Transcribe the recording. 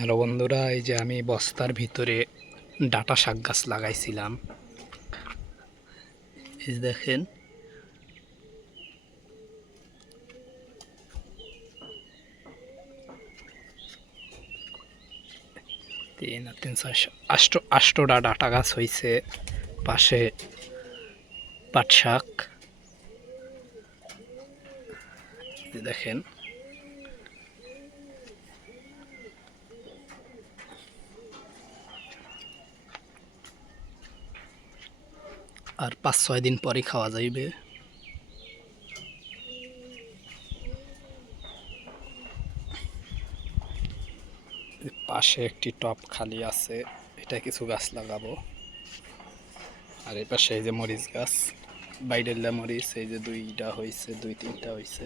Hello বন্ধুরা, এই যে আমি বস্তার ভিতরে ডাঁটা শাক গাছ লাগাইছিলাম। এই যে দেখেন, তিন আর তিন ছয় আষ্টটা ডাঁটা গাছ হয়েছে। পাশে পাট শাক, দেখেন। আর ৫-৬ দিন পরই খাওয়া যাইবে। পাশে একটি টব খালি আছে, এটা কিছু গাছ লাগাবো। আর এই পাশে এই যে মরিচ গাছ, বাইডেল্লা মরিচ, এই যে দুইটা হয়েছে, ২-৩টা হয়েছে।